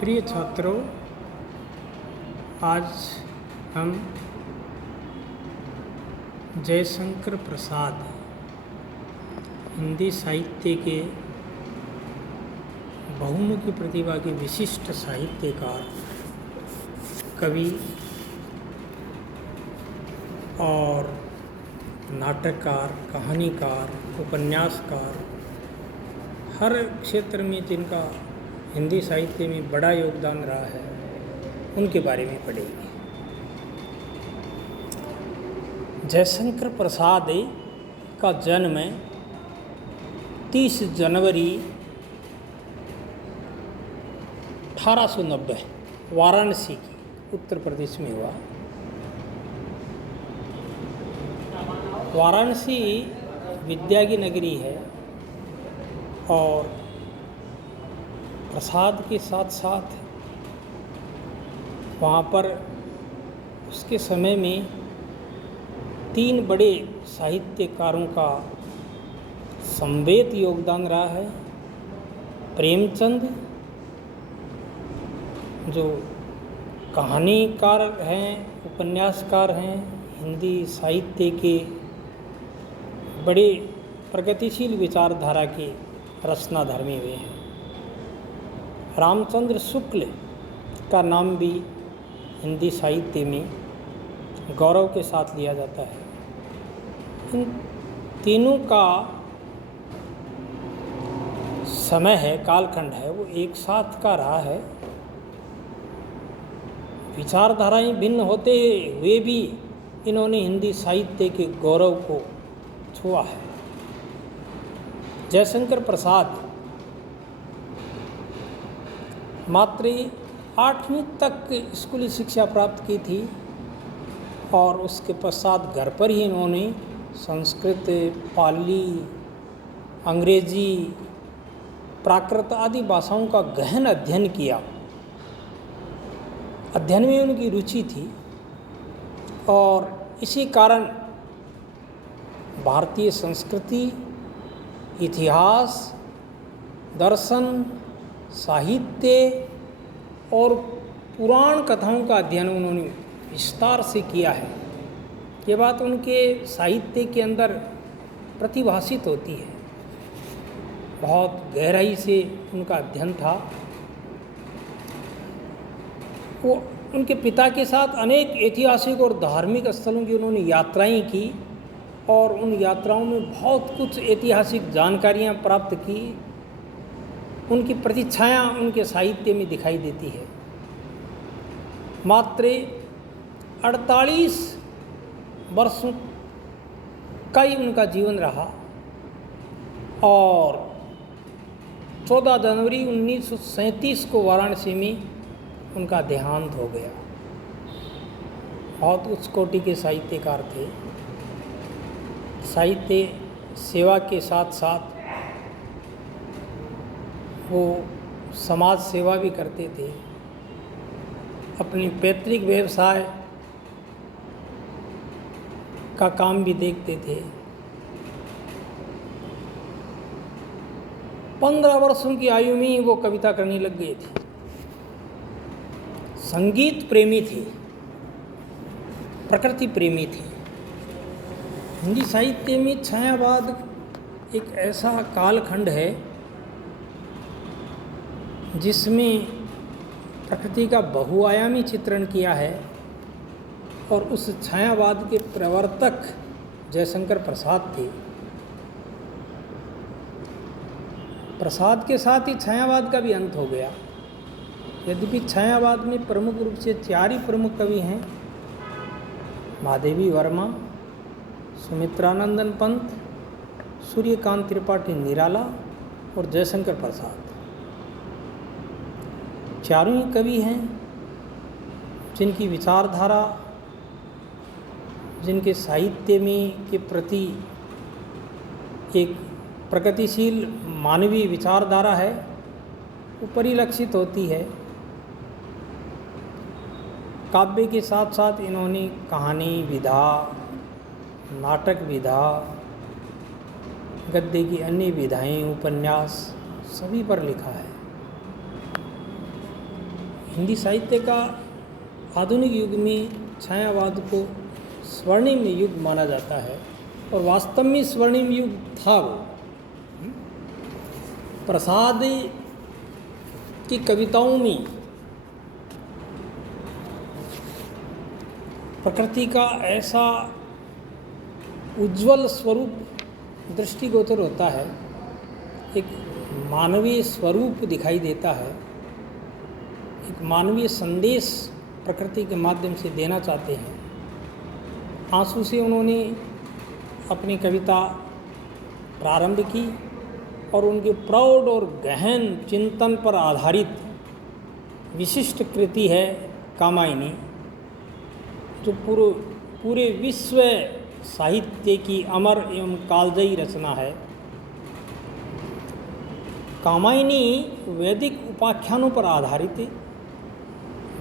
प्रिय छात्रों, आज हम जयशंकर प्रसाद हिंदी साहित्य के बहुमुखी प्रतिभा के विशिष्ट साहित्यकार, कवि और नाटककार, कहानीकार, उपन्यासकार, हर क्षेत्र में जिनका हिंदी साहित्य में बड़ा योगदान रहा है, उनके बारे में पढ़ेंगे। जयशंकर प्रसाद का जन्म 30 जनवरी 1890 वाराणसी की उत्तर प्रदेश में हुआ। वाराणसी विद्या की नगरी है और प्रसाद के साथ साथ वहाँ पर उसके समय में 3 बड़े साहित्यकारों का समवेत योगदान रहा है। प्रेमचंद जो कहानीकार हैं, उपन्यासकार हैं, हिंदी साहित्य के बड़े प्रगतिशील विचारधारा के रचनाधर्मी हुए हैं। रामचंद्र शुक्ल का नाम भी हिंदी साहित्य में गौरव के साथ लिया जाता है। इन तीनों का समय है, कालखंड है, वो एक साथ का रहा है। विचारधाराएं भिन्न होते हुए भी इन्होंने हिंदी साहित्य के गौरव को छुआ है। जयशंकर प्रसाद मात्र 8वीं तक स्कूली शिक्षा प्राप्त की थी और उसके पश्चात घर पर ही इन्होंने संस्कृत, पाली, अंग्रेजी, प्राकृत आदि भाषाओं का गहन अध्ययन किया। अध्ययन में उनकी रुचि थी और इसी कारण भारतीय संस्कृति, इतिहास, दर्शन, साहित्य और पुराण कथाओं का अध्ययन उन्होंने विस्तार से किया है। ये बात उनके साहित्य के अंदर प्रतिभासित होती है। बहुत गहराई से उनका अध्ययन था। वो उनके पिता के साथ अनेक ऐतिहासिक और धार्मिक स्थलों की उन्होंने यात्राएं की और उन यात्राओं में बहुत कुछ ऐतिहासिक जानकारियां प्राप्त की। उनकी प्रतिच्छाया उनके साहित्य में दिखाई देती है। मात्र 48 वर्षों का ही उनका जीवन रहा और 14 जनवरी 1937 को वाराणसी में उनका देहांत हो गया। बहुत उच्च कोटि के साहित्यकार थे। साहित्य सेवा के साथ साथ वो समाज सेवा भी करते थे। अपनी पैतृक व्यवसाय का काम भी देखते थे। 15 वर्षों की आयु में ही वो कविता करने लग गए थे। संगीत प्रेमी थे, प्रकृति प्रेमी थे। हिंदी साहित्य में छायावाद एक ऐसा कालखंड है जिसमें प्रकृति का बहुआयामी चित्रण किया है और उस छायावाद के प्रवर्तक जयशंकर प्रसाद थे। प्रसाद के साथ ही छायावाद का भी अंत हो गया। यद्यपि छायावाद में प्रमुख रूप से 4 ही प्रमुख कवि हैं: महादेवी वर्मा, सुमित्रानंदन पंत, सूर्यकांत त्रिपाठी निराला और जयशंकर प्रसाद। चारों ही कवि हैं जिनकी विचारधारा, जिनके साहित्य में के प्रति एक प्रगतिशील मानवीय विचारधारा है, वो परिलक्षित होती है। काव्य के साथ साथ इन्होंने कहानी विधा, नाटक विधा, गद्य की अन्य विधाएं, उपन्यास सभी पर लिखा है। हिंदी साहित्य का आधुनिक युग में छायावाद को स्वर्णिम युग माना जाता है और वास्तव में स्वर्णिम युग था वो। प्रसाद की कविताओं में प्रकृति का ऐसा उज्ज्वल स्वरूप दृष्टिगोचर होता है, एक मानवीय स्वरूप दिखाई देता है, एक मानवीय संदेश प्रकृति के माध्यम से देना चाहते हैं। आंसू से उन्होंने अपनी कविता प्रारंभ की और उनके प्रौढ़ और गहन चिंतन पर आधारित विशिष्ट कृति है कामायनी, जो पूरे विश्व साहित्य की अमर एवं कालजयी रचना है। कामायनी वैदिक उपाख्यानों पर आधारित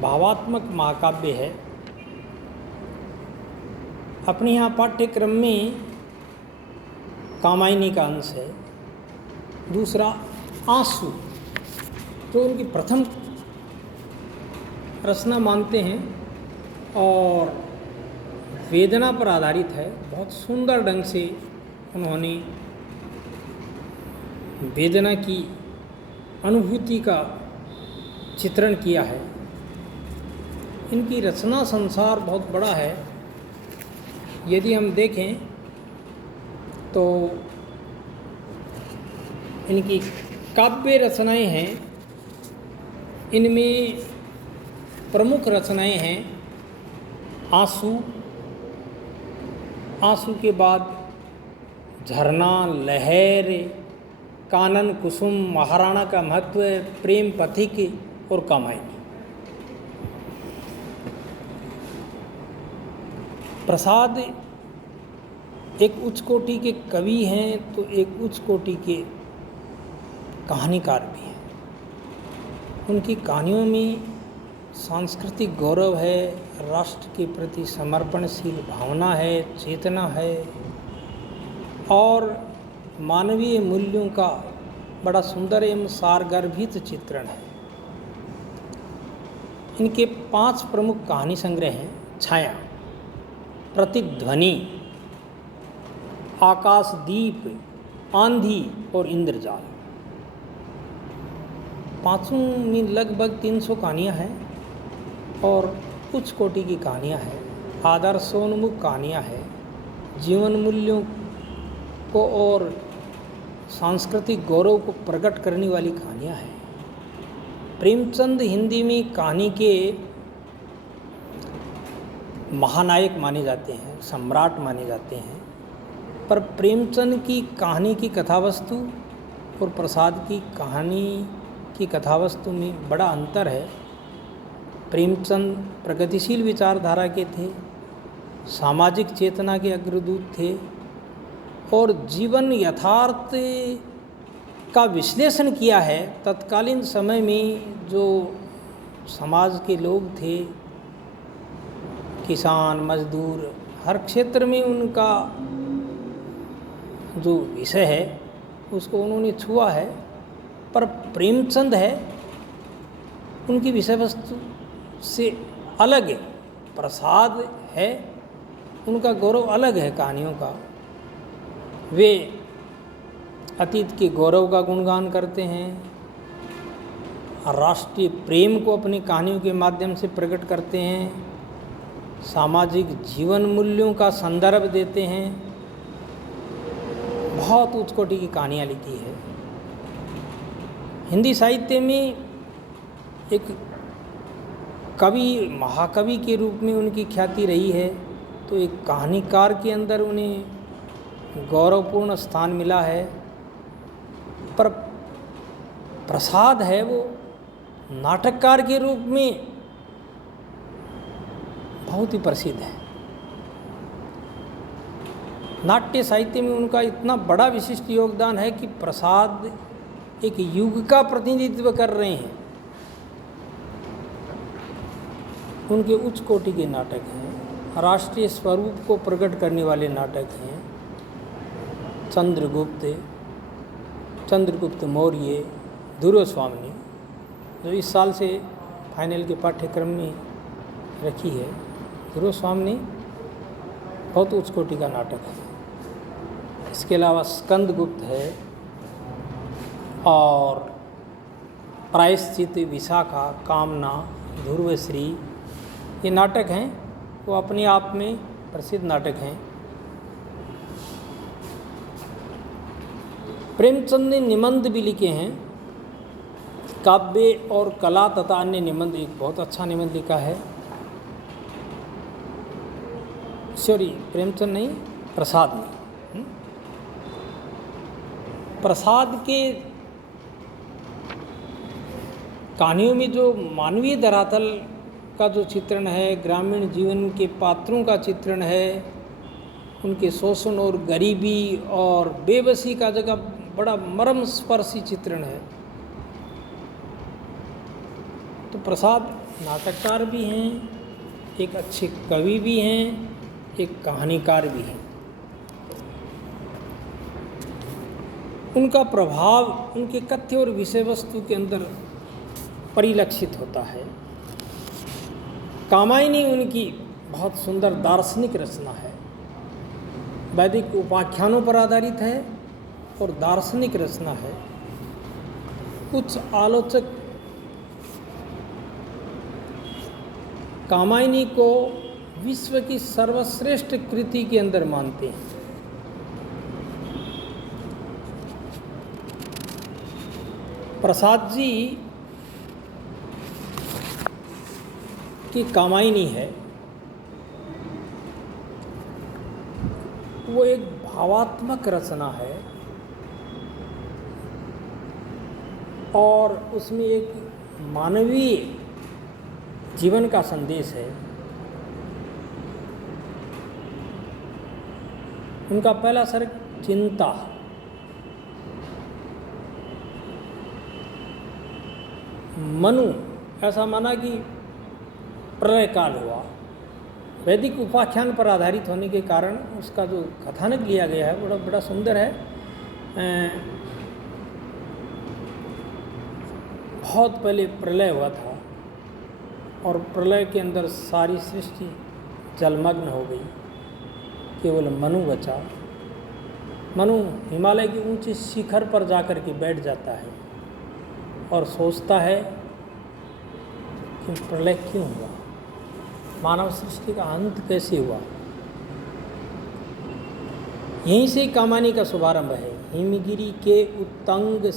भावात्मक महाकाव्य है। अपने यहाँ पाठ्यक्रम में कामायनी का अंश है। दूसरा आंसू, जो उनकी प्रथम रचना मानते हैं और वेदना पर आधारित है। बहुत सुंदर ढंग से उन्होंने वेदना की अनुभूति का चित्रण किया है। इनकी रचना संसार बहुत बड़ा है। यदि हम देखें तो इनकी काव्य रचनाएं हैं, इनमें प्रमुख रचनाएं हैं आंसू, आंसू के बाद झरना, लहर, कानन कुसुम, महाराणा का महत्व, प्रेम पथिक और कामायनी। प्रसाद एक उच्च कोटि के कवि हैं तो एक उच्च कोटि के कहानीकार भी हैं। उनकी कहानियों में सांस्कृतिक गौरव है, राष्ट्र के प्रति समर्पणशील भावना है, चेतना है और मानवीय मूल्यों का बड़ा सुंदर एवं सारगर्भित चित्रण है। इनके 5 प्रमुख कहानी संग्रह हैं: छाया, प्रतिध्वनि, आकाशदीप, आंधी और इंद्रजाल। पाँचों में लगभग 300 कहानियाँ हैं और उच्च कोटि की कहानियाँ हैं, आदर्शोन्मुख कहानियाँ हैं, जीवन मूल्यों को और सांस्कृतिक गौरव को प्रकट करने वाली कहानियाँ हैं। प्रेमचंद हिंदी में कहानी के महानायक माने जाते हैं, सम्राट माने जाते हैं, पर प्रेमचंद की कहानी की कथावस्तु और प्रसाद की कहानी की कथावस्तु में बड़ा अंतर है। प्रेमचंद प्रगतिशील विचारधारा के थे, सामाजिक चेतना के अग्रदूत थे और जीवन यथार्थ का विश्लेषण किया है। तत्कालीन समय में जो समाज के लोग थे, किसान, मजदूर, हर क्षेत्र में उनका जो विषय है उसको उन्होंने छुआ है। पर प्रेमचंद है उनकी विषय वस्तु से अलग है। प्रसाद है उनका गौरव अलग है कहानियों का। वे अतीत के गौरव का गुणगान करते हैं, राष्ट्रीय प्रेम को अपनी कहानियों के माध्यम से प्रकट करते हैं, सामाजिक जीवन मूल्यों का संदर्भ देते हैं। बहुत उच्च कोटि की कहानियाँ लिखी है। हिंदी साहित्य में एक कवि, महाकवि के रूप में उनकी ख्याति रही है, तो एक कहानीकार के अंदर उन्हें गौरवपूर्ण स्थान मिला है। पर प्रसाद है वो नाटककार के रूप में बहुत ही प्रसिद्ध है। नाट्य साहित्य में उनका इतना बड़ा विशिष्ट योगदान है कि प्रसाद एक युग का प्रतिनिधित्व कर रहे हैं। उनके उच्च कोटि के नाटक हैं, राष्ट्रीय स्वरूप को प्रकट करने वाले नाटक हैं। चंद्रगुप्त मौर्य, ध्रुव स्वामिनी, जो इस साल से फाइनल के पाठ्यक्रम में रखी है। ध्रुव स्वामी बहुत उच्च कोटि का नाटक है। इसके अलावा स्कंदगुप्त है और प्रायश्चित, विशाखा, कामना, ध्रुवश्री, ये नाटक हैं, वो अपने आप में प्रसिद्ध नाटक हैं। प्रेमचंद ने निबंध भी लिखे हैं, काव्य और कला तथा अन्य निबंध। एक बहुत अच्छा निबंध लिखा है, सॉरी प्रेमचंद नहीं, प्रसाद ने। प्रसाद के कहानियों में जो मानवीय धरातल का जो चित्रण है, ग्रामीण जीवन के पात्रों का चित्रण है, उनके शोषण और गरीबी और बेबसी का जगह बड़ा मर्मस्पर्शी चित्रण है। तो प्रसाद नाटककार भी हैं, एक अच्छे कवि भी हैं, एक कहानीकार भी हैं। उनका प्रभाव उनके कथ्य और विषय वस्तु के अंदर परिलक्षित होता है। कामायनी उनकी बहुत सुंदर दार्शनिक रचना है, वैदिक उपाख्यानों पर आधारित है और दार्शनिक रचना है। कुछ आलोचक कामायनी को विश्व की सर्वश्रेष्ठ कृति के अंदर मानते हैं। प्रसाद जी की कामायनी है, वो एक भावात्मक रचना है और उसमें एक मानवीय जीवन का संदेश है। उनका पहला सर्ग चिंता, मनु ऐसा माना कि प्रलय काल हुआ। वैदिक उपाख्यान पर आधारित होने के कारण उसका जो कथानक लिया गया है बड़ा सुंदर है। बहुत पहले प्रलय हुआ था और प्रलय के अंदर सारी सृष्टि जलमग्न हो गई, केवल मनु बचा। मनु हिमालय के ऊंचे शिखर पर जाकर के बैठ जाता है और सोचता है कि प्रलय क्यों हुआ, मानव सृष्टि का अंत कैसे हुआ। यहीं से कामायनी का शुभारंभ है। हिमगिरी के उत्तंग